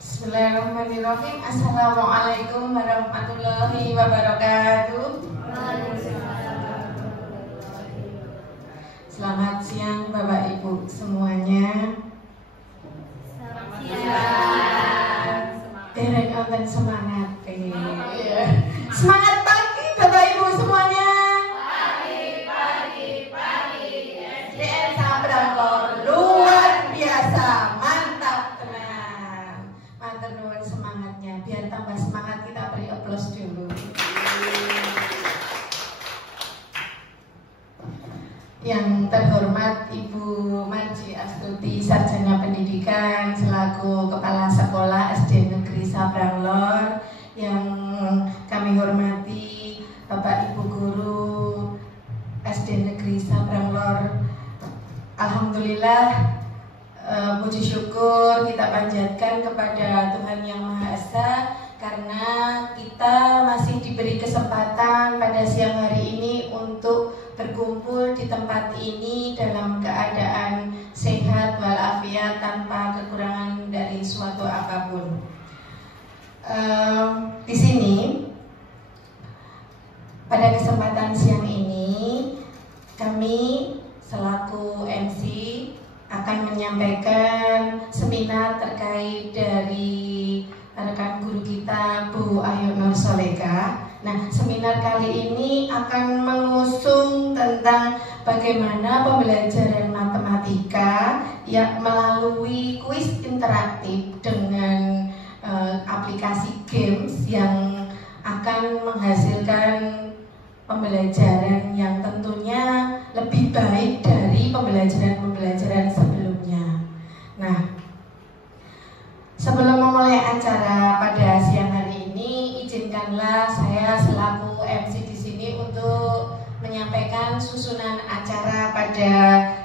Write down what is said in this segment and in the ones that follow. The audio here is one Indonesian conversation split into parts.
Bismillahirrahmanirrahim. Assalamualaikum warahmatullahi wabarakatuh. Selamat siang Bapak Ibu semuanya. Selamat siang. Derek wonten semangat. Semangat pagi Bapak Ibu semuanya. Pagi. SDN Sabrangkor luar biasa, mantap tenang. Matur nuwun semangatnya. Biar tambah semangat kita beri aplaus dulu. Yang terhormat Ibu Marji Astuti, Sarjana Pendidikan selaku Kepala Sekolah SD Negeri Sabranglor. Yang kami hormati Bapak Ibu Guru SD Negeri Sabranglor. Alhamdulillah, puji syukur kita panjatkan kepada Tuhan Yang Maha Esa karena kita masih diberi kesempatan pada siang hari ini untuk berkumpul di tempat ini dalam keadaan sehat walafiat tanpa kekurangan dari suatu apapun. Di sini pada kesempatan siang ini kami selaku MC akan menyampaikan seminar terkait dari rekan guru kita Bu Ayu Nur Soleka. Nah, seminar kali ini akan mengusung tentang bagaimana pembelajaran matematika yang melalui kuis interaktif dengan aplikasi games yang akan menghasilkan pembelajaran yang tentunya lebih baik dari pembelajaran sebelumnya. Nah, sebelum memulai acara pada siang hari ini, izinkanlah saya selaku MC di sini untuk menyampaikan susunan acara pada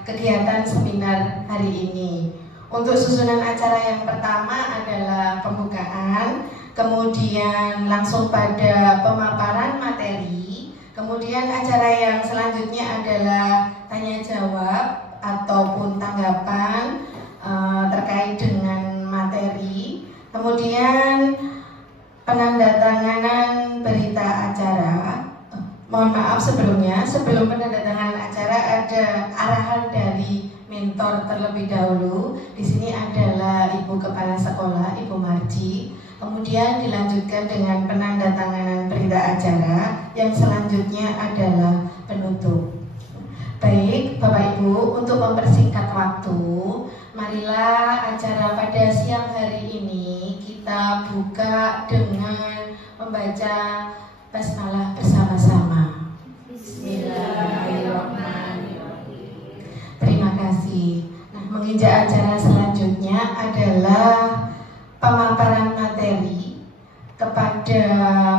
kegiatan seminar hari ini. Untuk susunan acara yang pertama adalah pembukaan, kemudian langsung pada pemaparan materi, kemudian acara yang selanjutnya adalah tanya jawab ataupun tanggapan terkait dengan materi, kemudian penandatanganan berita acara. Mohon maaf sebelumnya, sebelum penandatanganan acara ada arahan dari mentor terlebih dahulu. Di sini adalah Ibu Kepala Sekolah, Ibu Marji. Kemudian dilanjutkan dengan penandatanganan berita acara, yang selanjutnya adalah penutup. Baik, Bapak Ibu, untuk mempersingkat waktu, marilah acara pada siang hari ini kita buka dengan membaca basmalah bersama-sama. Bismillahirrahmanirrahim. Terima kasih. Nah, menginjak acara selanjutnya adalah pemaparan materi kepada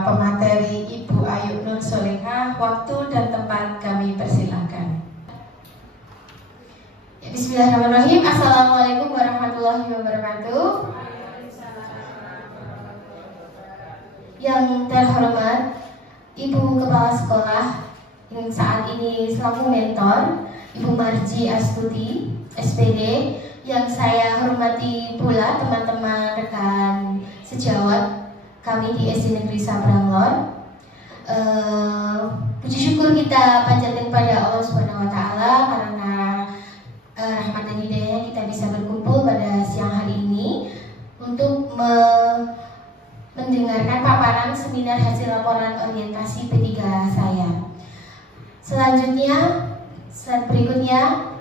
pemateri Ibu Ayu Nur Soleka. Waktu dan tempat kami persilahkan. Bismillahirrahmanirrahim. Assalamualaikum warahmatullahi wabarakatuh. Yang terhormat Ibu Kepala Sekolah yang saat ini selaku mentor, Ibu Marji Astuti, SPD, yang saya hormati pula teman-teman rekan sejawat kami di SD Negeri Sabranglor. Puji syukur kita panjatkan pada Allah Subhanahu wa Ta'ala karena rahmat dan hidayahnya kita bisa berkumpul pada siang hari ini untuk mendengarkan paparan seminar hasil laporan orientasi P3 saya. Selanjutnya, slide berikutnya,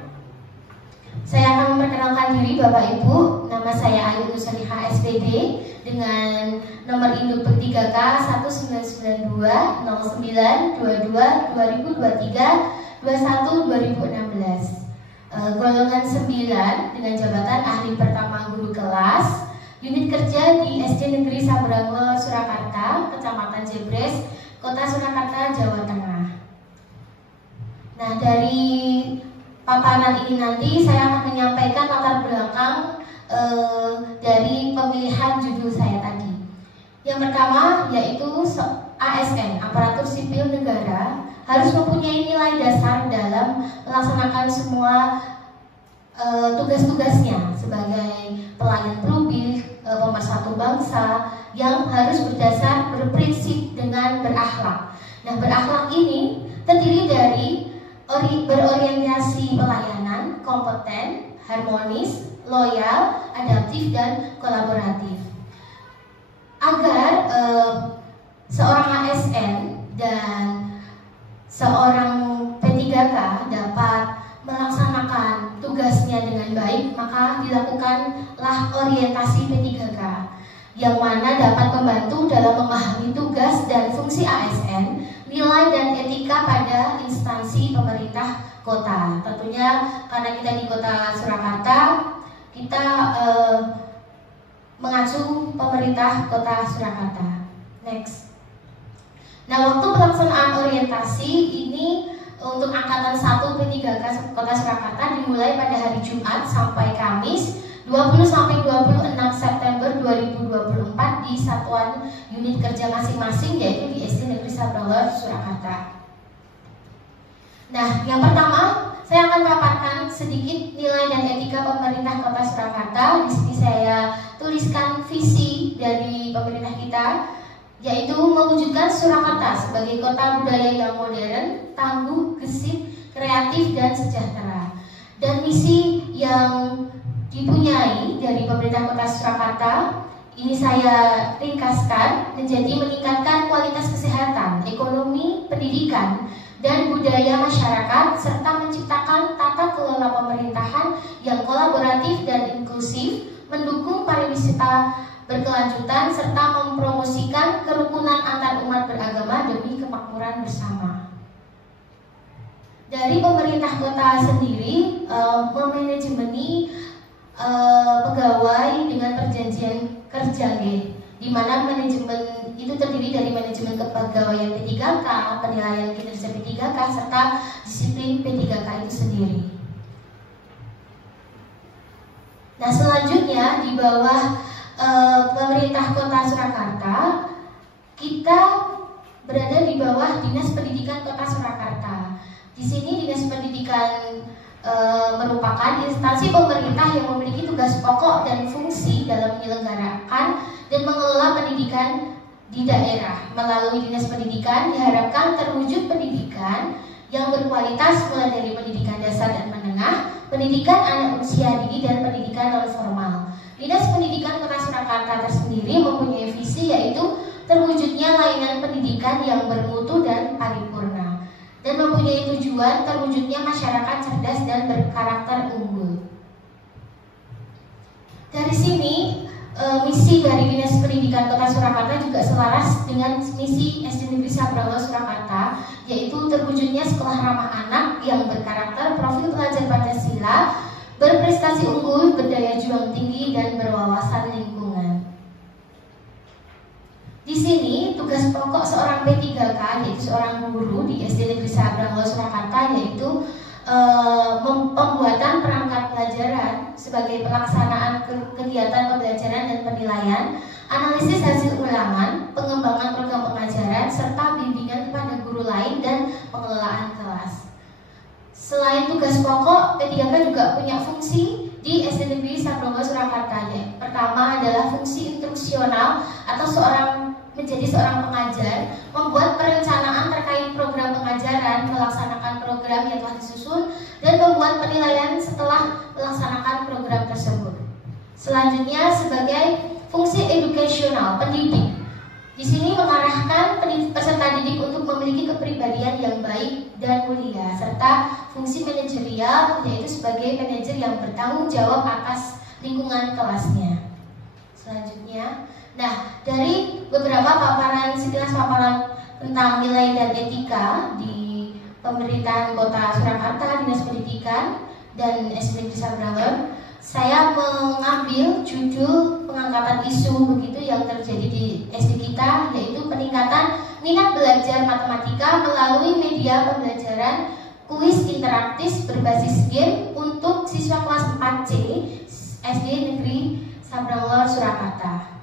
saya akan memperkenalkan diri Bapak Ibu. Nama saya Ayu Nur Soleka SPD dengan nomor induk P3K 1992 09 22 2023 21 2016. Golongan 9 dengan jabatan ahli pertama guru kelas, unit kerja di SD Negeri Sabranglor Surakarta, Kecamatan Jebres, Kota Surakarta, Jawa Tengah. Nah, dari paparan ini nanti saya akan menyampaikan latar belakang dari pemilihan judul saya tadi. Yang pertama yaitu ASN, Aparatur Sipil Negara, harus mempunyai nilai dasar dalam melaksanakan semua tugas-tugasnya sebagai pelayan publik, pemersatu bangsa yang harus berprinsip dengan berakhlak. Nah, berakhlak ini terdiri dari berorientasi pelayanan, kompeten, harmonis, loyal, adaptif, dan kolaboratif. Agar seorang ASN dan seorang P3K dapat melaksanakan tugasnya dengan baik, maka dilakukanlah orientasi P3K yang mana dapat membantu dalam memahami tugas dan fungsi ASN, nilai dan etika pada instansi pemerintah kota. Tentunya karena kita di kota Surakarta, kita mengacu pemerintah kota Surakarta. Next. Nah, waktu pelaksanaan orientasi ini untuk angkatan 1 P3K kota Surakarta dimulai pada hari Jumat sampai Kamis 20-26 September 2024 di satuan unit kerja masing-masing, yaitu di SD Negeri Sabrangor Surakarta. Nah, yang pertama saya akan paparkan sedikit nilai dan etika pemerintah kota Surakarta. Di sini saya tuliskan visi dari pemerintah kita, yaitu mewujudkan Surakarta sebagai kota budaya yang modern, tangguh, gesit, kreatif, dan sejahtera. Dan misi yang dipunyai dari pemerintah kota Surakarta ini saya ringkaskan menjadi meningkatkan kualitas kesehatan, ekonomi, pendidikan, dan budaya masyarakat, serta menciptakan tata kelola pemerintahan yang kolaboratif dan inklusif, mendukung pariwisata berkelanjutan, serta mempromosikan kerukunan antar umat beragama demi kemakmuran bersama. Dari pemerintah kota sendiri memanajemeni pegawai dengan perjanjian kerja, di mana manajemen itu terdiri dari manajemen kepegawaian P3K, penilaian kinerja P3K, serta disiplin P3K itu sendiri. Nah, selanjutnya di bawah pemerintah kota Surakarta, kita berada di bawah Dinas Pendidikan Kota Surakarta. Di sini Dinas Pendidikan merupakan instansi pemerintah yang memiliki tugas pokok dan fungsi dalam menyelenggarakan dan mengelola pendidikan di daerah. Melalui Dinas Pendidikan diharapkan terwujud pendidikan yang berkualitas, mulai dari pendidikan dasar dan menengah, pendidikan anak usia dini, dan pendidikan non formal. Dinas Pendidikan Kota Surakarta tersendiri mempunyai visi, yaitu terwujudnya layanan pendidikan yang bermutu dan paripurna, dan mempunyai tujuan terwujudnya masyarakat cerdas dan berkarakter unggul. Dari sini misi dari Dinas Pendidikan Kota Surakarta juga selaras dengan misi SD Negeri Sabrangor Surakarta, yaitu terwujudnya sekolah ramah anak yang berkarakter, profil pelajar Pancasila, berprestasi unggul, berdaya juang tinggi, dan berwawasan lingkungan. Di sini tugas pokok seorang P3K, yaitu seorang guru di SD Negeri Sabrangor Surakarta, yaitu pembuatan perangkat pelajaran sebagai pelaksanaan kegiatan pembelajaran dan penilaian, analisis hasil ulangan, pengembangan program pengajaran, serta bimbingan kepada guru lain dan pengelolaan kelas. Selain tugas pokok, P3K juga punya fungsi di SD Negeri Sabrangor Surakarta. Pertama adalah fungsi instruksional atau menjadi seorang pengajar, membuat perencanaan terkait program pengajaran, melaksanakan program yang telah disusun, dan membuat penilaian setelah melaksanakan program tersebut. Selanjutnya sebagai fungsi edukasional, pendidik. Di sini mengarahkan peserta didik untuk memiliki kepribadian yang baik dan mulia, serta fungsi manajerial, yaitu sebagai manajer yang bertanggung jawab atas lingkungan kelasnya. Selanjutnya, nah, dari beberapa sekilas paparan tentang nilai dan etika di pemerintahan Kota Surakarta, Dinas Pendidikan, dan SD Negeri Sabrangor, saya mengambil judul pengangkatan isu begitu yang terjadi di SD kita, yaitu peningkatan minat belajar matematika melalui media pembelajaran kuis interaktif berbasis game untuk siswa kelas 4C SD Negeri Sabrangor Surakarta.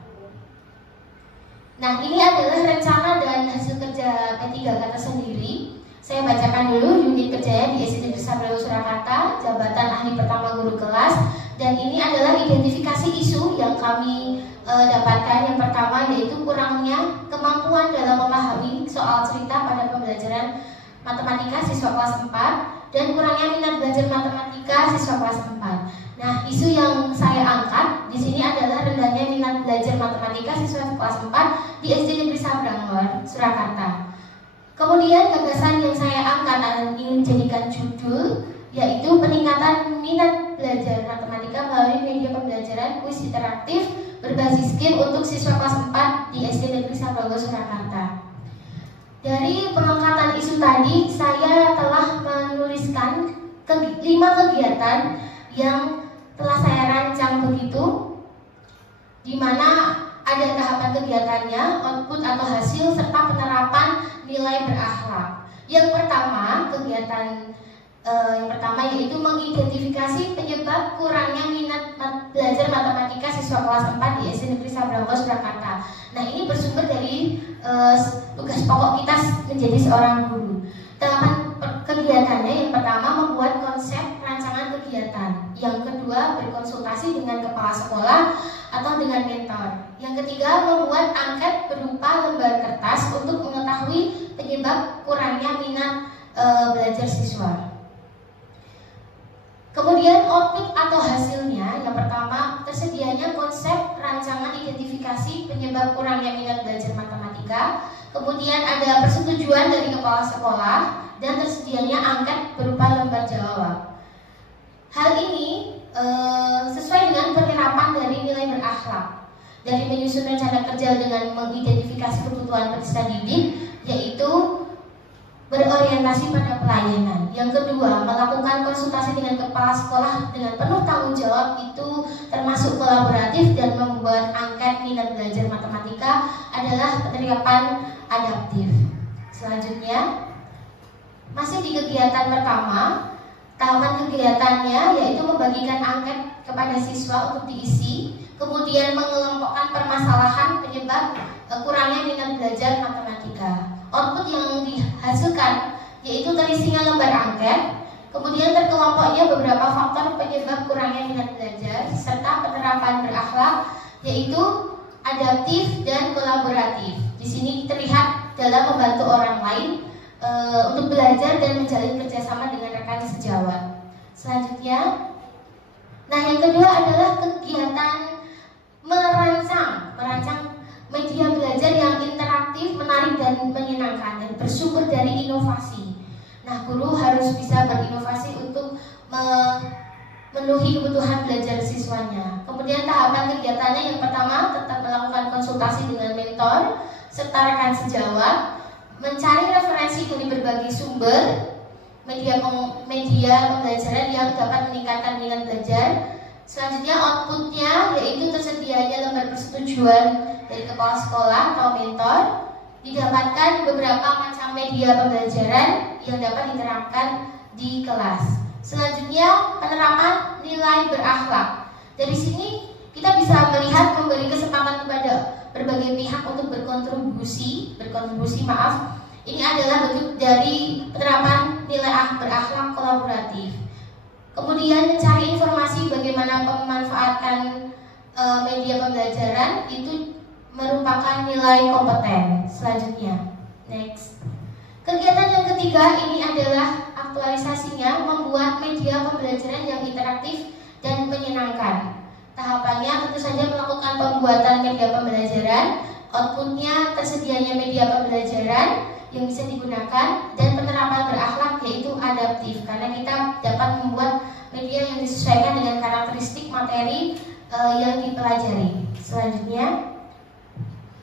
Nah, ini adalah rencana dan hasil kerja P3K sendiri. Saya bacakan dulu unit kerjanya di SD Negeri Sabrangor Surakarta, jabatan ahli pertama guru kelas, Dan ini adalah identifikasi isu yang kami dapatkan. Yang pertama yaitu kurangnya kemampuan dalam memahami soal cerita pada pembelajaran matematika siswa kelas 4 dan kurangnya minat belajar matematika siswa kelas 4. Nah, isu yang saya angkat di sini adalah rendahnya minat belajar matematika siswa kelas 4 di SD Negeri Sabrangor, Surakarta. Kemudian gagasan yang saya angkat dan ingin dijadikan judul yaitu peningkatan minat belajar matematika melalui media pembelajaran kuis interaktif berbasis game untuk siswa kelas 4 di SD Negeri Sabrangor, Surakarta. Dari pengangkatan isu tadi, saya telah menuliskan 5 kegiatan yang telah saya rancang begitu, di mana ada tahapan kegiatannya, output atau hasil, serta penerapan nilai berakhlak. Yang pertama, kegiatan yang pertama yaitu mengidentifikasi penyebab kurangnya minat belajar matematika siswa kelas 4 di SD Negeri Sabrangor, Surakarta. Nah, ini bersumber dari tugas pokok kita menjadi seorang guru. Tahapan kegiatannya yang pertama membuat konsep rancangan kegiatan. Yang kedua berkonsultasi dengan kepala sekolah atau dengan mentor. Yang ketiga membuat angket berupa lembar kertas untuk mengetahui penyebab kurangnya minat belajar siswa. Kemudian output atau hasilnya, yang pertama tersedianya konsep rancangan identifikasi penyebab kurangnya minat belajar matematika. Kemudian ada persetujuan dari kepala sekolah dan tersedianya angket berupa lembar jawab. Hal ini sesuai dengan penerapan dari nilai berakhlak. Dari menyusun rencana kerja dengan mengidentifikasi kebutuhan peserta didik, yaitu berorientasi pada pelayanan. Yang kedua, melakukan konsultasi dengan kepala sekolah dengan penuh tanggung jawab, itu termasuk kolaboratif, dan membuat angket minat belajar matematika adalah penerapan adaptif. Selanjutnya, masih di kegiatan pertama, tahapan kegiatannya yaitu membagikan angket kepada siswa untuk diisi, kemudian mengelompokkan permasalahan penyebab kurangnya minat belajar matematika. Output yang dihasilkan yaitu terisinya lembar angket, kemudian terkelompoknya beberapa faktor penyebab kurangnya minat belajar, serta penerapan berakhlak yaitu adaptif dan kolaboratif. Di sini terlihat dalam membantu orang lain untuk belajar dan menjalin kerjasama dengan rekan sejawat. Selanjutnya, nah yang kedua adalah kegiatan merancang media belajar yang interaktif, menarik dan menyenangkan, dan bersumber dari inovasi. Nah, guru harus bisa berinovasi untuk memenuhi kebutuhan belajar siswanya. Kemudian tahapan kegiatannya yang pertama tetap melakukan konsultasi dengan mentor serta rekan sejawat, mencari referensi dari berbagai sumber media pembelajaran yang dapat meningkatkan minat belajar. Selanjutnya outputnya yaitu tersedianya lembar persetujuan dari kepala sekolah atau mentor, didapatkan beberapa macam media pembelajaran yang dapat diterapkan di kelas. Selanjutnya penerapan nilai berakhlak. Dari sini kita bisa melihat memberi kesempatan kepada berbagai pihak untuk berkontribusi. Ini adalah bentuk dari penerapan nilai berakhlak kolaboratif. Kemudian mencari informasi bagaimana memanfaatkan media pembelajaran itu merupakan nilai kompeten. Selanjutnya, next. Kegiatan yang ketiga ini adalah aktualisasinya membuat media pembelajaran yang interaktif dan menyenangkan. Tahapannya tentu saja melakukan pembuatan media pembelajaran, outputnya tersedianya media pembelajaran yang bisa digunakan, dan penerapan berakhlak yaitu adaptif, karena kita dapat membuat media yang disesuaikan dengan karakteristik materi yang dipelajari. Selanjutnya,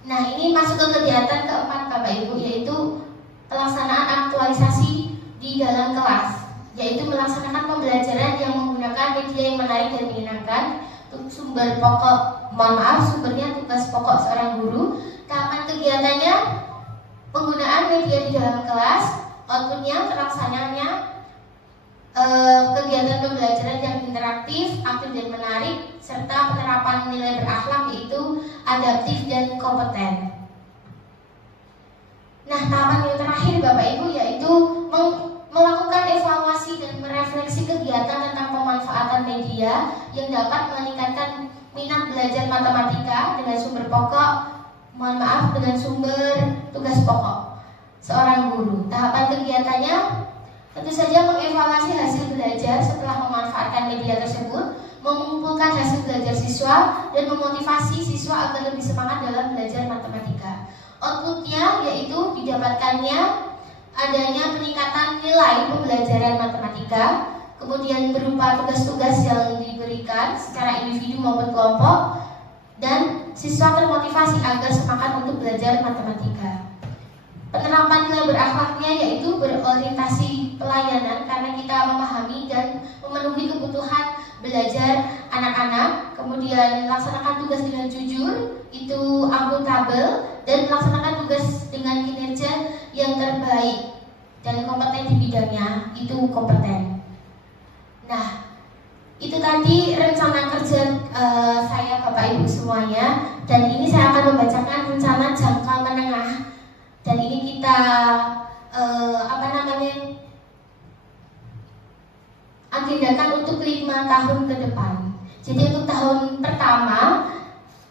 nah ini masuk ke kegiatan keempat Bapak Ibu, yaitu pelaksanaan aktualisasi di dalam kelas, yaitu melaksanakan pembelajaran yang menggunakan media yang menarik dan menyenangkan. Sumbernya tugas pokok seorang guru. Tahapan kegiatannya penggunaan media di dalam kelas, outputnya terlaksananya kegiatan pembelajaran yang interaktif, aktif dan menarik, serta penerapan nilai berakhlak yaitu adaptif dan kompeten. Nah, tahapan yang terakhir Bapak Ibu yaitu melakukan evaluasi dan merefleksi kegiatan tentang pemanfaatan media yang dapat meningkatkan minat belajar matematika dengan sumber pokok, dengan sumber tugas pokok seorang guru. Tahapan kegiatannya tentu saja mengevaluasi hasil belajar setelah memanfaatkan media tersebut, mengumpulkan hasil belajar siswa, dan memotivasi siswa agar lebih semangat dalam belajar matematika. Outputnya yaitu didapatkannya adanya peningkatan nilai pembelajaran matematika, kemudian berupa tugas-tugas yang diberikan secara individu maupun kelompok, dan siswa termotivasi agar semangat untuk belajar matematika. Penerapan nilai berakhlaknya yaitu berorientasi pelayanan karena kita memahami dan memenuhi kebutuhan belajar anak-anak, kemudian melaksanakan tugas dengan jujur, itu akuntabel, dan melaksanakan tugas dengan kinerja yang terbaik dan kompeten di bidangnya, itu kompeten. Nah, itu tadi rencana kerja saya Bapak Ibu semuanya, dan ini saya akan membacakan rencana jangka menengah. Dan ini kita agendakan untuk 5 tahun ke depan. Jadi untuk tahun pertama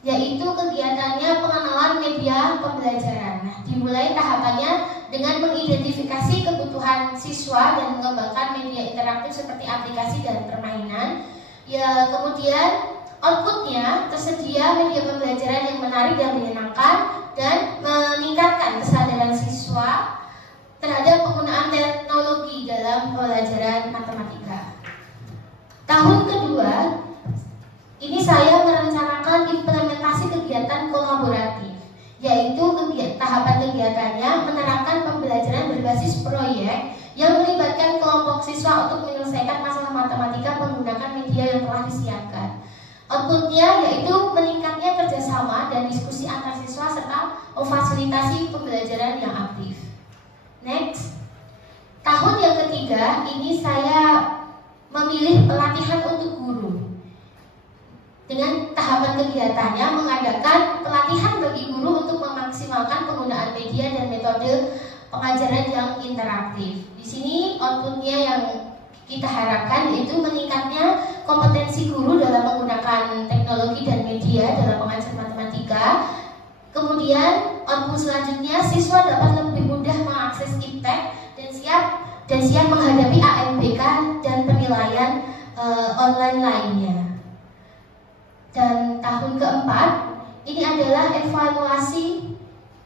yaitu kegiatannya pengenalan media pembelajaran. Nah, dimulai tahapannya dengan mengidentifikasi kebutuhan siswa dan mengembangkan media interaktif seperti aplikasi dan permainan. Ya, kemudian outputnya tersedia media pembelajaran yang menarik dan menyenangkan dan meningkatkan kesadaran siswa terhadap penggunaan teknologi dalam pembelajaran matematika. Tahun kedua, ini saya merencanakan implementasi kegiatan kolaboratif, yaitu tahapan kegiatannya menerapkan pembelajaran berbasis proyek yang melibatkan kelompok siswa untuk menyelesaikan masalah matematika menggunakan media yang telah disiapkan. Outputnya yaitu meningkatnya kerjasama dan diskusi antar siswa serta memfasilitasi pembelajaran yang aktif. Next, tahun yang ketiga ini saya memilih pelatihan untuk guru. Dengan tahapan kegiatannya mengadakan pelatihan bagi guru untuk memaksimalkan penggunaan media dan metode pengajaran yang interaktif. Di sini outputnya yang kita harapkan yaitu meningkatnya kompetensi guru dalam menggunakan teknologi dan media dalam mengajar matematika. Kemudian output selanjutnya siswa dapat lebih mudah mengakses iptek dan siap menghadapi AMBK dan penilaian online lainnya. Dan tahun keempat ini adalah evaluasi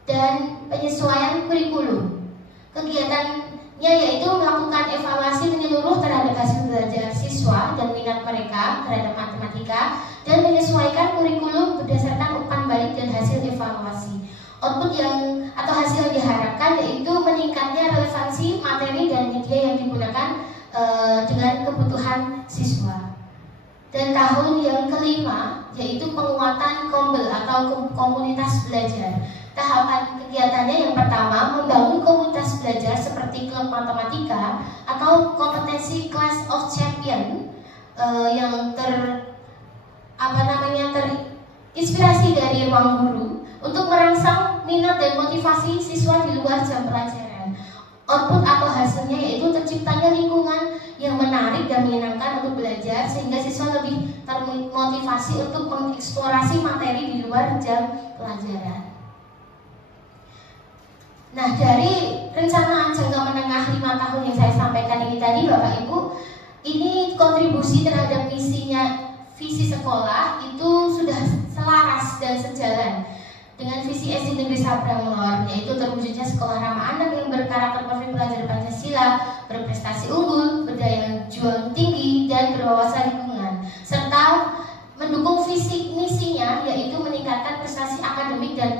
dan penyesuaian kurikulum. Kegiatannya yaitu melakukan evaluasi menyeluruh terhadap hasil belajar siswa dan minat mereka terhadap matematika dan menyesuaikan kurikulum berdasarkan umpan balik dan hasil evaluasi. Output atau hasil yang diharapkan yaitu meningkatnya relevansi materi dan media yang digunakan dengan kebutuhan siswa. Dan tahun yang kelima yaitu penguatan kombel atau komunitas belajar. Tahapan kegiatannya yang pertama membangun komunitas belajar seperti klub matematika atau kompetensi Class of Champion yang terinspirasi dari ruang guru untuk merangsang minat dan motivasi siswa di luar jam pelajaran. Output atau hasilnya yaitu terciptanya lingkungan yang menarik dan menyenangkan untuk belajar sehingga siswa lebih termotivasi untuk mengeksplorasi materi di luar jam pelajaran. Nah, dari rencana jangka menengah 5 tahun yang saya sampaikan ini tadi Bapak Ibu, ini kontribusi terhadap visi sekolah itu sudah selaras dan sejalan dengan visi SD Negeri Sabrang Lor, yaitu terwujudnya sekolah ramah anak yang berkarakter perfil pelajar Pancasila, berprestasi unggul, berdaya juang tinggi, dan berwawasan lingkungan, serta mendukung visi misinya yaitu meningkatkan prestasi akademik dan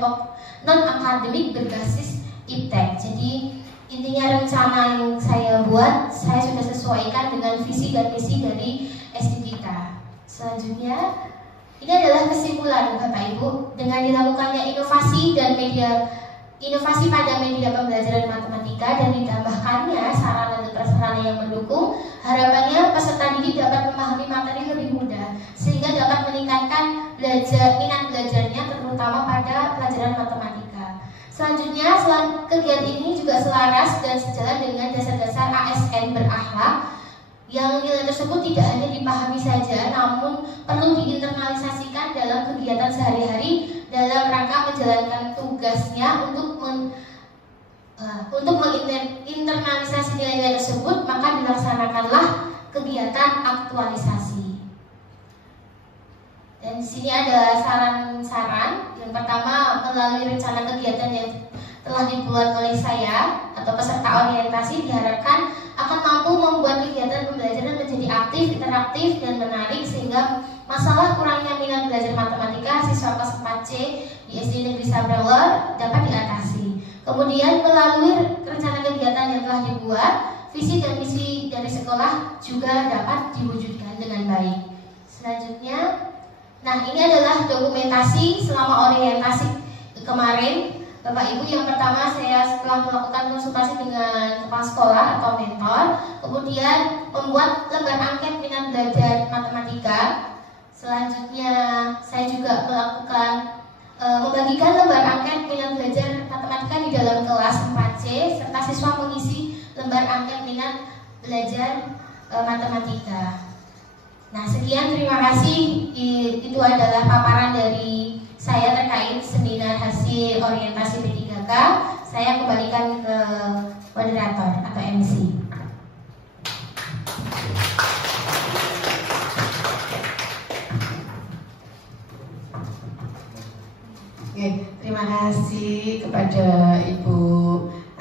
non-akademik berbasis iptek. Jadi intinya rencana yang saya buat saya sudah sesuaikan dengan visi dan misi dari SD kita. Selanjutnya ini adalah kesimpulan Bapak Ibu, dengan dilakukannya inovasi pada media pembelajaran matematika dan ditambahkannya sarana dan prasarana yang mendukung, harapannya peserta didik dapat memahami materi lebih mudah sehingga dapat meningkatkan minat belajarnya terutama pada pelajaran matematika. Selanjutnya, kegiatan ini juga selaras dan sejalan dengan dasar-dasar ASN berakhlak yang nilai tersebut tidak hanya dipahami saja, namun perlu diinternalisasikan dalam kegiatan sehari-hari dalam rangka menjalankan tugasnya untuk menginternalisasi nilai-nilai tersebut, maka dilaksanakanlah kegiatan aktualisasi. Dan di sini ada saran-saran. Yang pertama, melalui rencana kegiatan yang telah dibuat oleh saya atau peserta orientasi diharapkan akan mampu membuat kegiatan pembelajaran menjadi aktif, interaktif, dan menarik sehingga masalah kurangnya minat belajar matematika siswa kelas 4C di SD Negeri Sabrangor dapat diatasi. Kemudian melalui rencana kegiatan yang telah dibuat, visi dan misi dari sekolah juga dapat diwujudkan dengan baik. Selanjutnya, nah ini adalah dokumentasi selama orientasi kemarin. Bapak Ibu, yang pertama saya setelah melakukan konsultasi dengan kepala sekolah atau mentor, kemudian membuat lembar angket minat belajar matematika. Selanjutnya saya juga melakukan membagikan lembar angket minat belajar matematika di dalam kelas 4C, serta siswa mengisi lembar angket minat belajar matematika. Nah, sekian, terima kasih. Itu adalah paparan dari saya terkait seminar hasil orientasi P3K. Saya kembalikan ke moderator atau MC. Oke, terima kasih kepada Ibu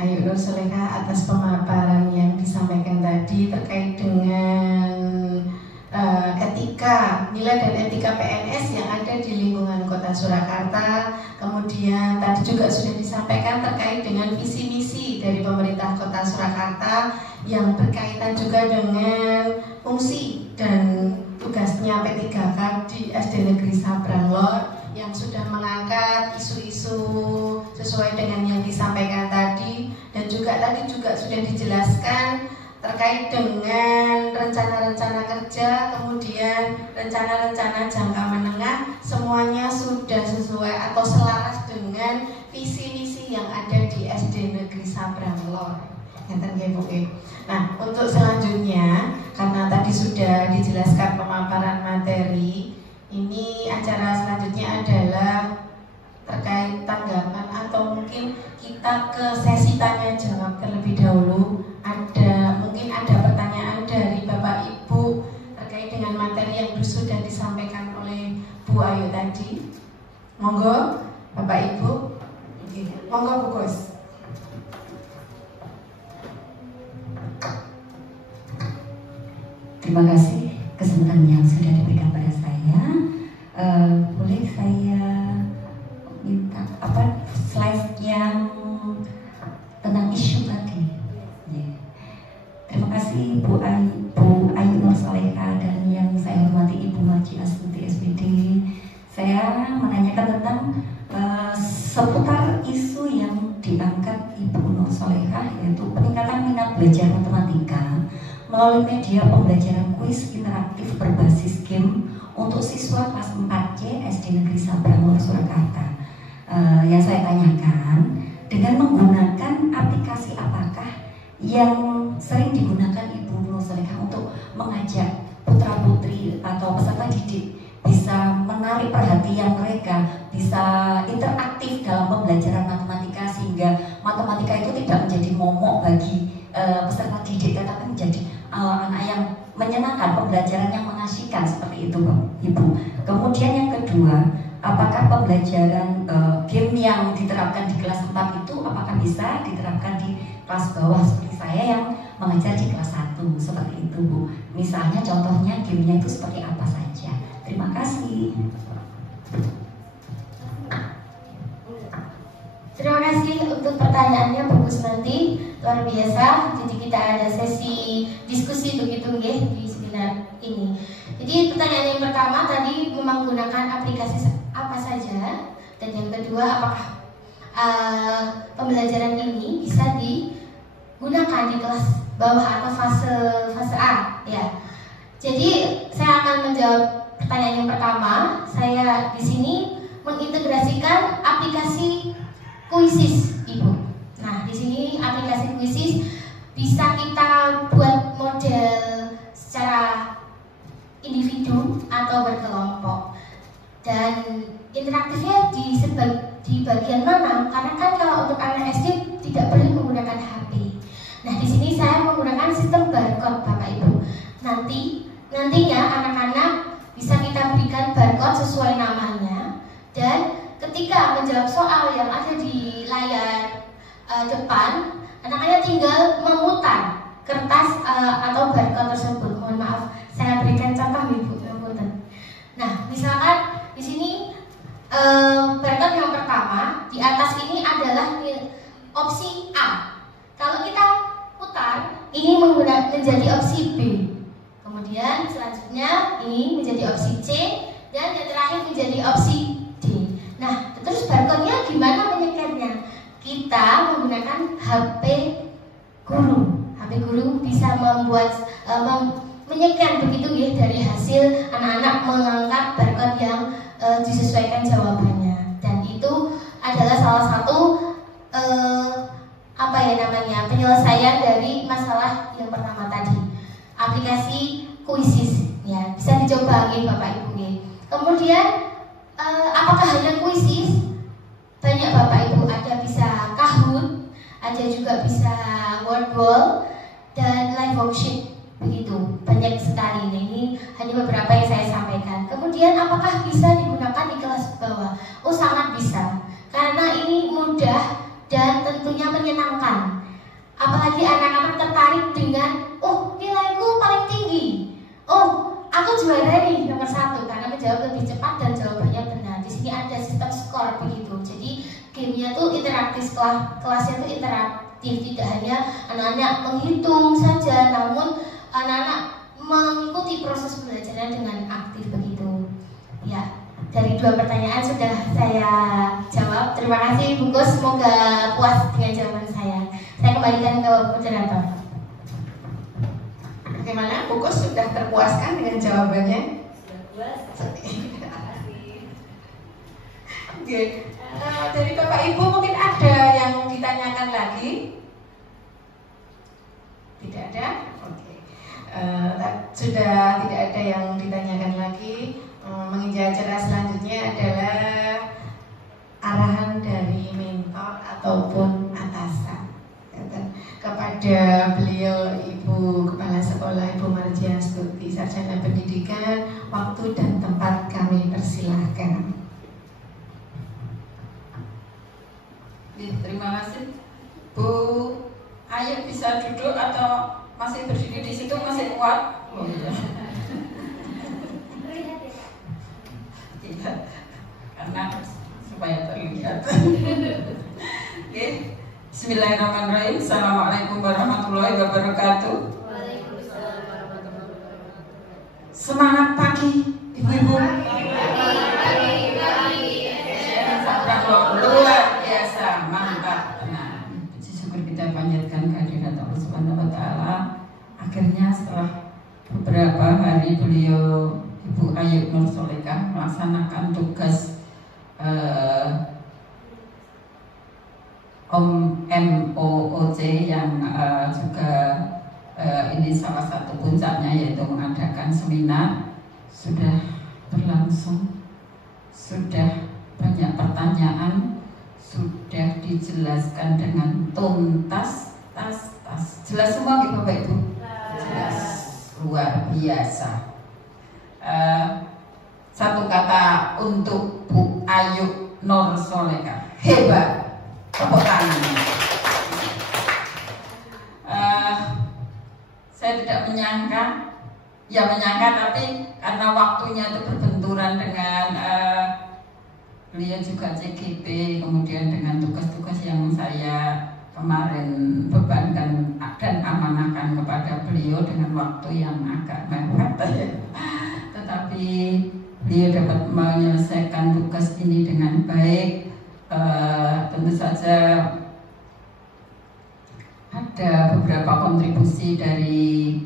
Ayu Nur Soleha atas pemaparan yang disampaikan tadi terkait dengan etika, nilai dan etika PNS yang ada di lingkungan Kota Surakarta. Kemudian tadi juga sudah disampaikan terkait dengan visi misi dari pemerintah Kota Surakarta yang berkaitan juga dengan fungsi dan tugasnya P3K di SD Negeri Sabrangor yang sudah mengangkat isu-isu sesuai dengan yang disampaikan tadi, dan juga tadi juga sudah dijelaskan terkait dengan rencana-rencana kerja, kemudian rencana-rencana jangka menengah, semuanya sudah sesuai atau selaras dengan visi misi yang ada di SD Negeri Sabrangor. Nah, untuk selanjutnya, karena tadi sudah dijelaskan pemaparan materi, ini acara selanjutnya adalah terkait tanggapan atau mungkin kita ke sesi tanya jawab terlebih dahulu. Mungkin ada pertanyaan dari Bapak Ibu terkait dengan materi yang sudah disampaikan oleh Bu Ayu tadi. Monggo Bapak Ibu. Monggo Bu Gus. Terima kasih kesempatan yang sudah diberikan pada saya. Boleh saya minta slide yang tentang isu tadi? Yeah. Terima kasih Bu Ayu Nur Soleha dan yang saya hormati Ibu Maji Astuti SPD. Saya menanyakan tentang seputar isu yang diangkat Ibu Nur Soleha, yaitu peningkatan minat belajar matematika melalui media pembelajaran kuis interaktif berbasis game untuk siswa kelas 4C SD Negeri Sabrangor Surakarta. Yang saya tanyakan, dengan menggunakan aplikasi apakah yang sering digunakan Ibu Nur Soleha untuk mengajak putra-putri atau peserta didik bisa menarik perhatian mereka, bisa interaktif dalam pembelajaran matematika sehingga matematika itu tidak menjadi momok bagi peserta didik, tetapi menjadi anak yang menyenangkan, pembelajaran yang mengasyikan, seperti itu Ibu. Kemudian yang kedua, apakah pembelajaran game yang diterapkan di kelas 4 itu apakah bisa diterapkan di kelas bawah seperti saya yang mengajar di kelas 1, seperti itu Bu. Misalnya contohnya gamenya itu seperti apa saja. Terima kasih. Terima kasih untuk pertanyaannya Bu Kusmanti, luar biasa. Jadi kita ada sesi diskusi begitu nggih di seminar ini. Jadi pertanyaan yang pertama tadi memang menggunakan aplikasi apa saja, dan yang kedua apakah pembelajaran ini bisa digunakan di kelas bawah atau fase A ya. Jadi saya akan menjawab pertanyaan yang pertama. Saya di sini mengintegrasikan aplikasi Quizzes, Ibu. Nah, di sini aplikasi Quizzes bisa kita buat model di bagian mana? Karena kan kalau untuk anak SD tidak boleh menggunakan HP. Nah, di sini saya menggunakan sistem barcode, Bapak Ibu. Nantinya anak-anak bisa kita berikan barcode sesuai namanya, dan ketika menjawab soal yang ada di layar depan, anak-anak tinggal memutar kertas atau barcode tersebut. Mohon maaf, saya berikan contoh Ibu. Nah, misalkan di sini barcode yang pertama di atas ini adalah opsi A. Kalau kita putar, ini menjadi opsi B. Kemudian selanjutnya ini menjadi opsi C, dan yang terakhir menjadi opsi D. Nah, terus barcode-nya gimana menyekannya? Kita menggunakan HP guru. HP guru bisa membuat menyekan begitu ya, dari hasil anak-anak mengangkat barcode yang disesuaikan jawabannya. Dan itu adalah salah satu penyelesaian dari masalah yang pertama tadi, aplikasi Quizizz ya, bisa dicoba ya Bapak Ibu ya. Kemudian apakah hanya Quizizz? Banyak Bapak Ibu, ada bisa Kahoot, ada juga bisa Wordwall dan Live Worksheet, begitu banyak sekali. Nah, ini hanya beberapa yang saya sampaikan. Kemudian apakah bisa digunakan di kelas bawah? Oh, sangat bisa, karena ini mudah dan tentunya menyenangkan. Apalagi anak-anak tertarik dengan, oh nilaiku paling tinggi, oh aku juara nih nomor 1 karena menjawab lebih cepat dan jawabannya benar. Di sini ada sistem skor begitu. Jadi gamenya tuh interaktif, kelasnya tuh interaktif, tidak hanya anak-anak menghitung saja, namun anak-anak mengikuti proses pembelajaran dengan aktif begitu. Ya, dari 2 pertanyaan sudah saya jawab. Terima kasih Bu Kus, semoga puas dengan jawaban saya. Saya kembalikan ke moderator. Bagaimana Bu Kus, sudah terpuaskan dengan jawabannya? Sudah puas. Oke. Dari Bapak Ibu mungkin ada yang ditanyakan lagi? Tidak ada? Oke. Sudah tidak ada yang ditanyakan lagi. Menginjak acara selanjutnya adalah arahan dari mentor ataupun atasan kepada beliau Ibu Kepala Sekolah, Ibu Marjiastuti, Sarjana Pendidikan. Waktu dan tempat kami persilahkan. Terima kasih. Bu Ayu bisa duduk atau masih berdiri di situ, masih kuat? Oh, iya. Tidak, karena supaya terlihat. Oke. Bismillahirrahmanirrahim. Assalamualaikum warahmatullahi wabarakatuh. Waalaikumsalam warahmatullahi wabarakatuh. Semangat pagi, ibu-ibu. Luar biasa, mantap. Nah, puji syukur kita panjatkan kehadirat Allah Subhanahu wa Ta'ala. Akhirnya setelah beberapa hari beliau Ibu Ayu Nur Solekah melaksanakan tugas MOOC yang juga ini salah satu puncaknya, yaitu mengadakan seminar. Sudah berlangsung, sudah banyak pertanyaan, sudah dijelaskan dengan tuntas, jelas semua gitu Bapak Ibu? Jelas, luar biasa. Satu kata untuk Bu Ayu Nur Solekah, hebat. Tepuk tangan. Saya tidak menyangka, tapi karena waktunya itu berbenturan dengan beliau juga CGP, kemudian dengan tugas-tugas yang saya kemarin bebankan dan amanahkan kepada beliau dengan waktu yang agak mepet, tetapi beliau dapat menyelesaikan tugas ini dengan baik. Tentu saja ada beberapa kontribusi dari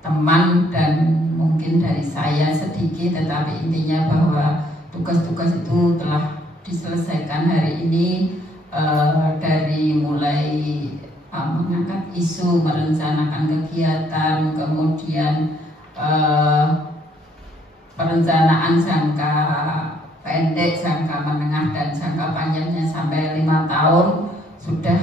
teman dan mungkin dari saya sedikit, tetapi intinya bahwa tugas-tugas itu telah diselesaikan hari ini, dari mulai mengangkat isu, merencanakan kegiatan, kemudian perencanaan jangka pendek, jangka menengah, dan jangka panjangnya sampai 5 tahun sudah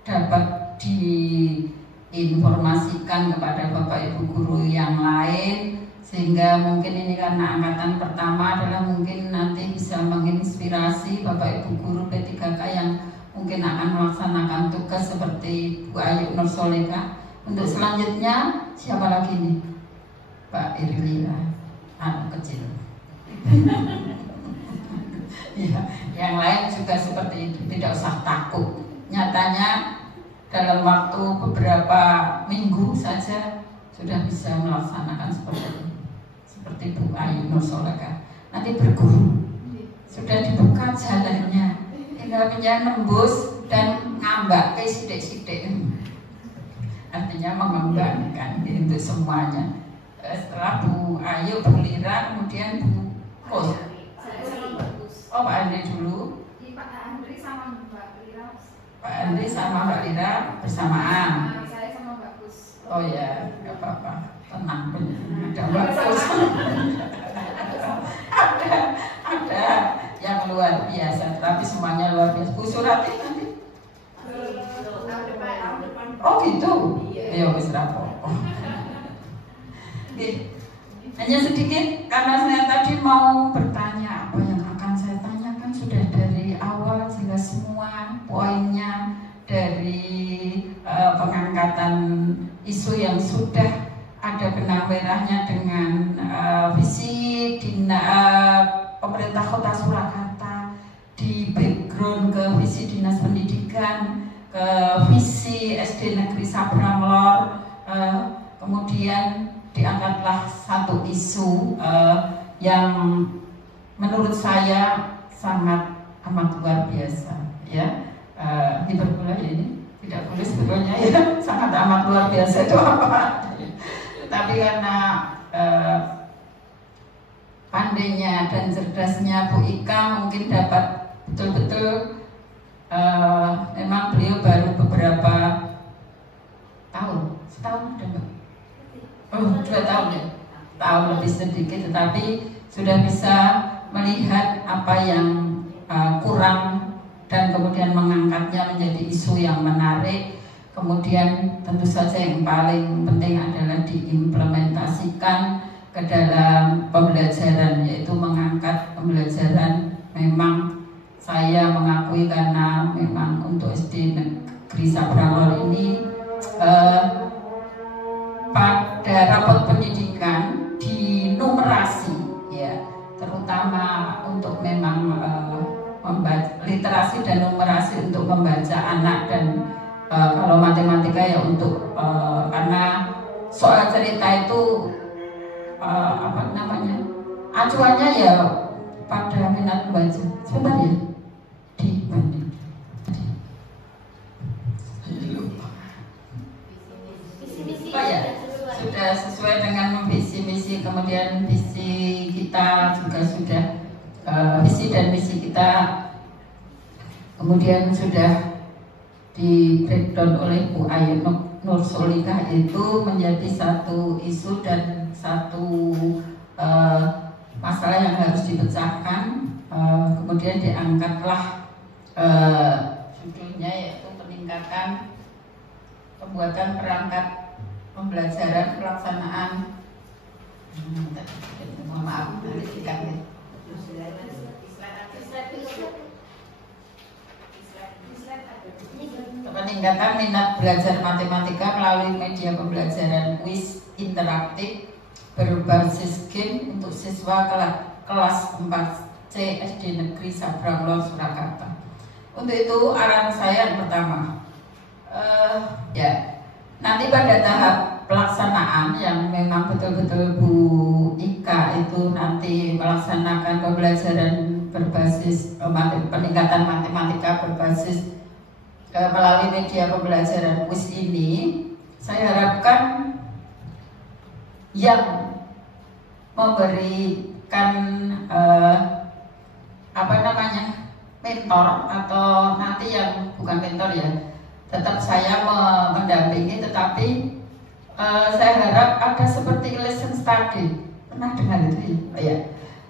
dapat diinformasikan kepada Bapak Ibu guru yang lain, sehingga mungkin ini karena angkatan pertama adalah mungkin nanti bisa menginspirasi Bapak Ibu guru P3K yang mungkin akan melaksanakan tugas seperti Bu Ayu Nur Soleka. Untuk selanjutnya siapa lagi nih? Pak Irlia, anak kecil. Ya, yang lain juga seperti itu, tidak usah takut. Nyatanya dalam waktu beberapa minggu saja sudah bisa melaksanakan seperti Bu Ayu Nur Soleka. Nanti berguru, sudah dibuka jalannya, tinggal nembus dan ngambak ke sidik-sidik. Artinya mengembangkan untuk semuanya. Setelah Bu Ayu, Bu Lira, kemudian Bu Kos. Oh, Pak Andri dulu. Pak Andri sama Mbak Lira. Pak Andri sama Mbak Lira bersamaan. Saya sama Mbak Gus. Oh ya, nggak apa-apa, tenang punya. Ada Mbak Gus. ada yang luar biasa, tapi semuanya luar biasa. Bu Surati nanti. Oh gitu. Iya, wis rapopo. Hanya sedikit karena saya tadi mau bertanya, apa yang akan saya tanyakan sudah dari awal jelas semua poinnya, dari pengangkatan isu yang sudah ada benang merahnya dengan visi pemerintah Kota Surakarta, di background ke visi Dinas Pendidikan, ke visi SD Negeri Sabrang Lor, kemudian diangkatlah satu isu yang menurut saya sangat amat luar biasa, ya. Hiperbola ini tidak boleh sebetulnya, ya, sangat amat luar biasa itu apa? Tapi karena pandainya dan cerdasnya Bu Ika mungkin dapat betul-betul, memang beliau baru beberapa tahun, setahun ada Mbak? Oh, 2 tahun ya, tahun lebih sedikit, tetapi sudah bisa melihat apa yang kurang dan kemudian mengangkatnya menjadi isu yang menarik. Kemudian tentu saja yang paling penting adalah diimplementasikan ke dalam pembelajaran, yaitu mengangkat pembelajaran. Memang saya mengakui karena memang untuk SD Negeri Sabrang Lor ini pada rapot pendidikan di numerasi, ya, terutama untuk memang literasi dan numerasi untuk membaca anak, dan kalau matematika ya untuk karena soal cerita itu apa namanya, acuannya ya pada minat membaca. Sebentar ya, dibanding oh ya, sudah sesuai dengan visi misi, kemudian visi kita juga sudah visi dan misi kita kemudian sudah di breakdown oleh Bu Ayu Nur Solika, itu menjadi satu isu dan satu masalah yang harus dipecahkan. Kemudian diangkatlah judulnya, yaitu peningkatan pembuatan perangkat pembelajaran pelaksanaan. Mohon maaf, nanti dikasih. Peningkatan minat belajar matematika melalui media pembelajaran kuis interaktif berbasis game untuk siswa kelas 4C SD Negeri Sabrang Lor Surakarta. Untuk itu arahan saya yang pertama, ya, nanti pada tahap pelaksanaan yang memang betul-betul Bu Ika itu nanti melaksanakan pembelajaran berbasis peningkatan matematika berbasis melalui media pembelajaran kuis ini, saya harapkan yang memberikan apa namanya, mentor atau nanti yang bukan mentor ya, tetap saya mendampingi, tetapi saya harap ada seperti lesson study. Pernah dengar itu ya? Oh ya,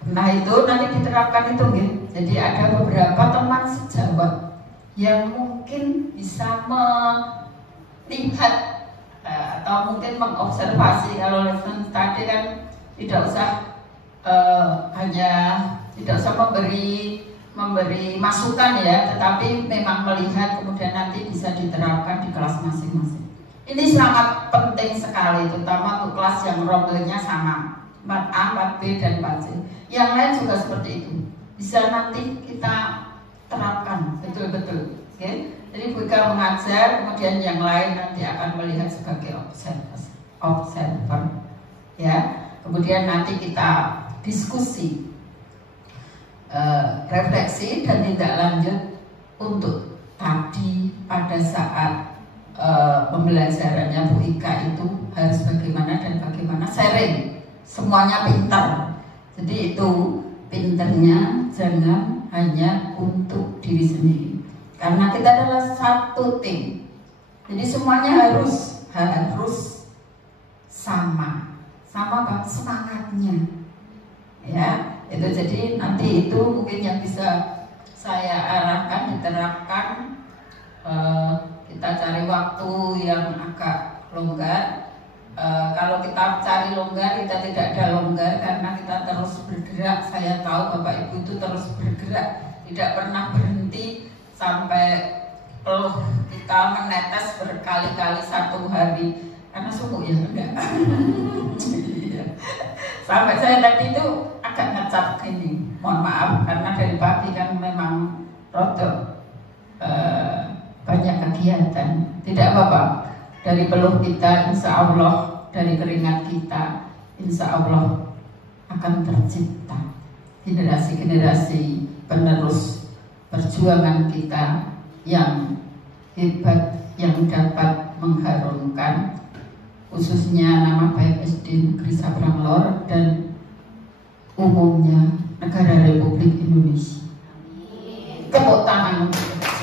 Nah itu nanti diterapkan itu gitu. Jadi ada beberapa teman sejawat yang mungkin bisa melihat atau mungkin mengobservasi. Kalau lesson tadi kan tidak usah hanya tidak usah memberi masukan ya, tetapi memang melihat kemudian nanti bisa diterapkan di kelas masing-masing. Ini sangat penting sekali, terutama untuk kelas yang rombelnya sama 4A, 4B, dan 4C. Yang lain juga seperti itu. Bisa nanti kita terapkan betul-betul. Okay? Jadi Bu Ika mengajar, kemudian yang lain nanti akan melihat sebagai observer. Ya, kemudian nanti kita diskusi, refleksi dan tindak lanjut untuk tadi pada saat pembelajarannya Bu Ika itu harus bagaimana dan bagaimana sharing. Semuanya pintar. Jadi itu pinternya jangan hanya untuk diri sendiri. Karena kita adalah satu tim. Jadi semuanya harus sama apa? Semangatnya. Ya, itu jadi nanti itu mungkin yang bisa saya arahkan diterapkan. Kita cari waktu yang agak longgar. Kalau kita cari longgar, kita tidak ada longgar karena kita terus bergerak. Saya tahu Bapak Ibu itu terus bergerak, tidak pernah berhenti sampai peluh kita menetes berkali-kali satu hari. Karena suhu ya enggak. Sampai saya tadi itu agak ngecap gini. Mohon maaf karena dari pagi kan memang rodo banyak kegiatan. Tidak apa-apa. Dari peluh kita, insya Allah, dari keringat kita, insya Allah akan tercipta generasi-generasi penerus perjuangan kita yang hebat, yang dapat mengharumkan khususnya nama baik SD Negeri Sabrang Lor dan umumnya negara Republik Indonesia. Tepuk tangan untuk kita.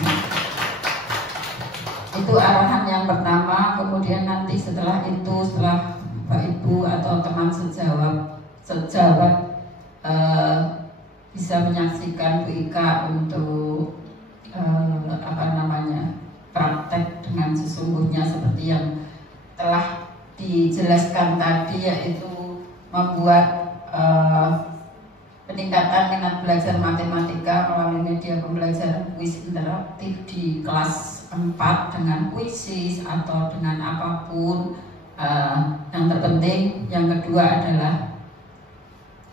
Itu arahan yang pertama. Kemudian nanti setelah itu, setelah Bapak Ibu atau teman sejawat bisa menyaksikan Bu Ika untuk praktek dengan sesungguhnya seperti yang telah dijelaskan tadi, yaitu membuat peningkatan minat belajar matematika melalui media pembelajaran kuis interaktif di kelas 4 dengan kuisis atau dengan apapun. Yang terpenting, yang kedua adalah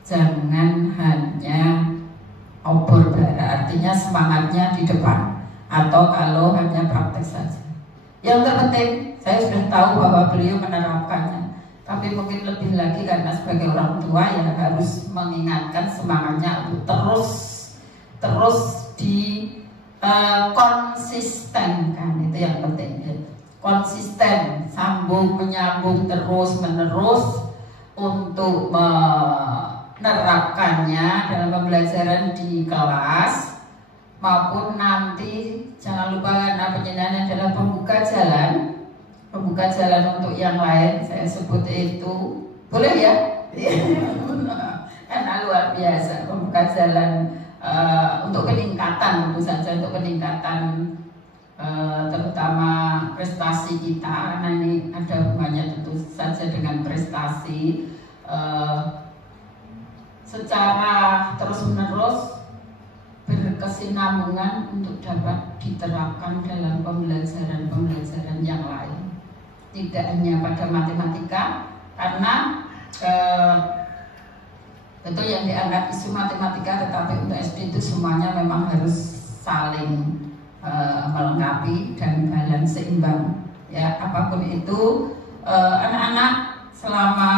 jangan hanya obor bara, artinya semangatnya di depan, atau kalau hanya praktek saja. Yang terpenting, saya sudah tahu bahwa beliau menerapkannya, tapi mungkin lebih lagi karena sebagai orang tua ya harus mengingatkan semangatnya untuk terus konsisten, kan itu yang penting ya. Konsisten, sambung menyambung terus menerus untuk menerapkannya dalam pembelajaran di kelas maupun nanti. Jangan lupa karena penyenangan adalah pembuka jalan untuk yang lain. Saya sebut itu boleh ya. Karena luar biasa pembuka jalan untuk peningkatan, tentu saja untuk peningkatan terutama prestasi kita, karena ini ada hubungannya tentu saja dengan prestasi secara terus-menerus berkesinambungan untuk dapat diterapkan dalam pembelajaran yang lain, tidak hanya pada matematika, karena betul yang diangkat isu matematika, tetapi untuk SD itu semuanya memang harus saling melengkapi dan balance seimbang ya. Apapun itu, anak-anak selama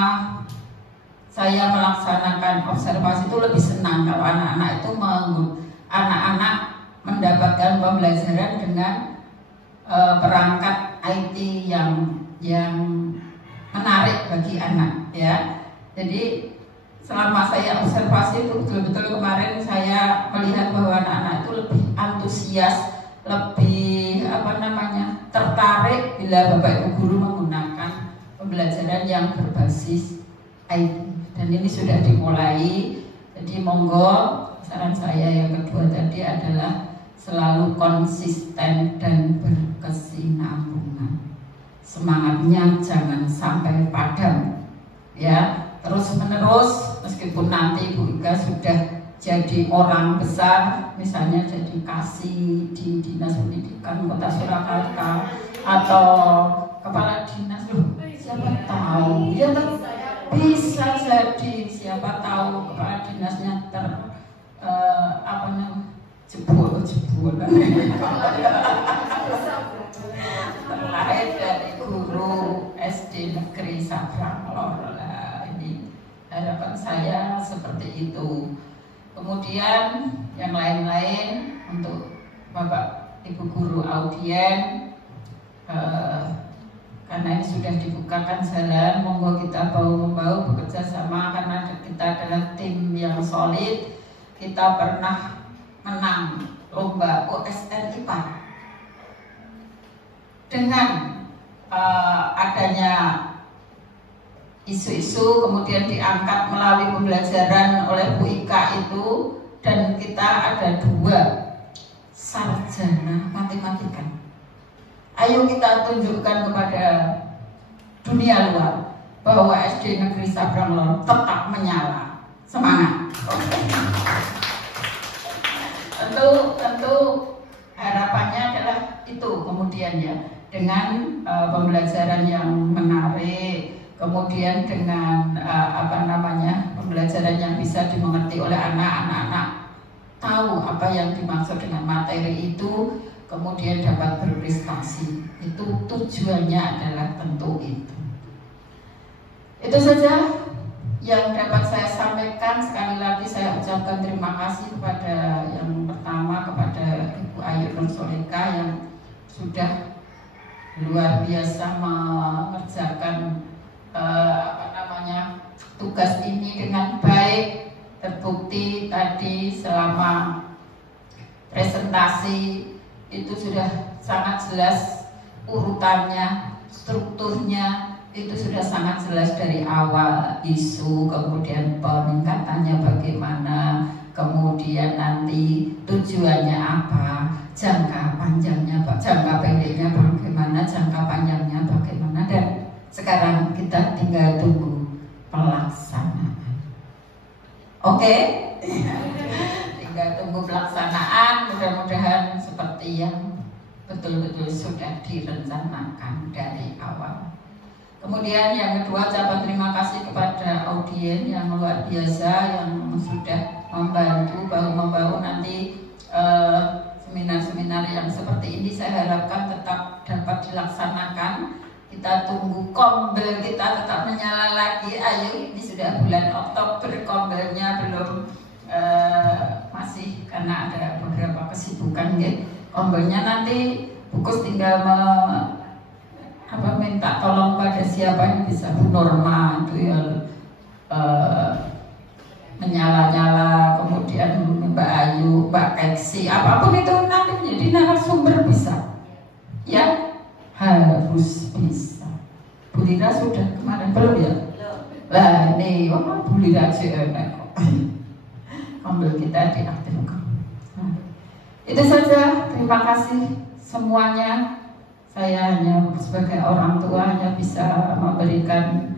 saya melaksanakan observasi itu lebih senang kalau anak-anak mendapatkan pembelajaran dengan perangkat IT yang menarik bagi anak ya. Jadi selama saya observasi itu betul-betul kemarin saya melihat bahwa anak-anak itu lebih antusias, lebih tertarik bila Bapak Ibu guru menggunakan pembelajaran yang berbasis IT. Dan ini sudah dimulai. Jadi monggo, saran saya yang kedua tadi adalah selalu konsisten dan berkesinambungan. Semangatnya jangan sampai padam, ya, terus menerus. Meskipun nanti Bu Ika sudah jadi orang besar, misalnya jadi kasih di Dinas Pendidikan Kota Surakarta atau kepala dinas, siapa tahu, ya bisa jadi, siapa tahu kepala dinasnya jebol terlahir dari guru SD Negeri Sabranglor. Ini harapan saya seperti itu. Kemudian yang lain-lain untuk Bapak Ibu guru audien, karena ini sudah dibukakan jalan, monggo kita bahu-membahu bekerja sama, karena kita adalah tim yang solid. Kita pernah menang lomba OSN IPA. Dengan adanya isu-isu kemudian diangkat melalui pembelajaran oleh Bu Ika itu, dan kita ada 2 sarjana matematika. Ayo kita tunjukkan kepada dunia luar bahwa SD Negeri Sabranglor tetap menyala. Semangat. Tentu harapannya adalah itu kemudian ya, dengan pembelajaran yang menarik, kemudian dengan pembelajaran yang bisa dimengerti oleh anak-anak, tahu apa yang dimaksud dengan materi itu, kemudian dapat berprestasi. Itu tujuannya adalah tentu itu. Itu saja yang dapat saya sampaikan. Sekali lagi saya ucapkan terima kasih kepada yang pertama, kepada Ibu Ayu Nur Soleka yang sudah luar biasa mengerjakan tugas ini dengan baik. Terbukti tadi selama presentasi itu sudah sangat jelas urutannya, strukturnya itu sudah sangat jelas dari awal, isu, kemudian peningkatannya bagaimana, kemudian nanti tujuannya apa, jangka panjangnya, jangka pendeknya bagaimana, jangka panjangnya bagaimana, dan sekarang kita tinggal tunggu pelaksanaan. Oke? Tinggal tunggu pelaksanaan, mudah-mudahan seperti yang betul-betul sudah direncanakan dari awal. Kemudian yang kedua, ucapan terima kasih kepada audien yang luar biasa yang sudah membantu, bahu-membahu nanti seminar-seminar yang seperti ini saya harapkan tetap dapat dilaksanakan. Kita tunggu kombel kita tetap menyala lagi. Ayo, ini sudah bulan Oktober, kombelnya belum masih karena ada beberapa kesibukan ya. Kombelnya nanti Bukus tinggal minta tolong pada siapa yang bisa, Bu Norma itu ya, menyala-nyala, kemudian Mbak Ayu, Mbak Keksi, apapun itu nanti menjadi narasumber bisa, ya harus bisa. Bu Lira sudah kemarin belum ya? Lah ini, Bu Lira ambil kita diaktifkan. Nah, itu saja, terima kasih semuanya. Saya hanya sebagai orang tua hanya bisa memberikan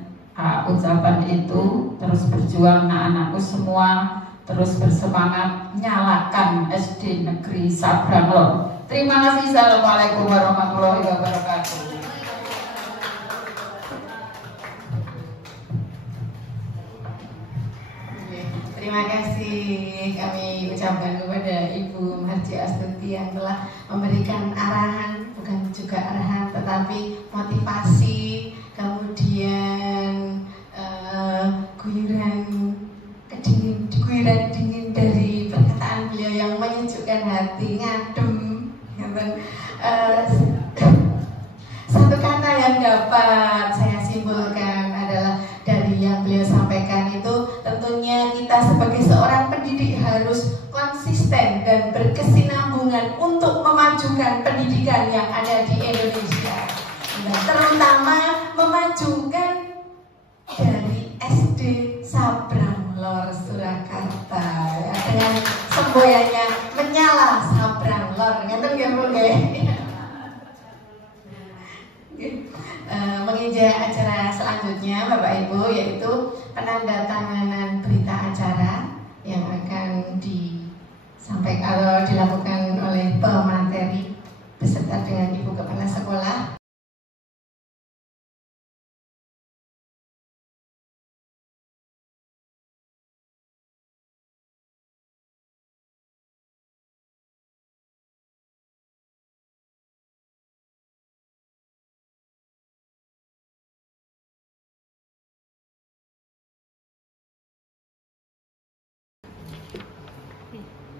ucapan itu. Terus berjuang anak-anakku semua, terus bersemangat, nyalakan SD Negeri Sabranglor. Terima kasih. Assalamualaikum warahmatullahi wabarakatuh. Terima kasih kami ucapkan kepada Ibu Marji Astuti yang telah memberikan arahan, bukan juga arahan tetapi motivasi, kemudian guyuran dingin dari perkataan beliau yang menyejukkan hati, ngadem. Satu kata yang dapat saya simpulkan adalah dari yang beliau sampaikan itu, tentunya kita sebagai seorang pendidik harus konsisten dan berkesinambungan untuk memajukan pendidikan yang ada di Indonesia, terutama memajukan dari SD Sabranglor. Lor Surakarta ya, dengan semboyannya menyala sabrang lor ngeten nggih Bu nggih. Menginjak acara selanjutnya Bapak Ibu, yaitu penandatanganan berita acara yang akan disampaikan atau dilakukan oleh pemateri beserta dengan Ibu Kepala Sekolah.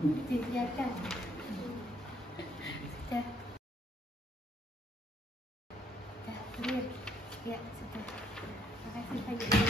Dilihatkan. Sudah. Sudah clear. Ya, sudah. Terima kasih banyak.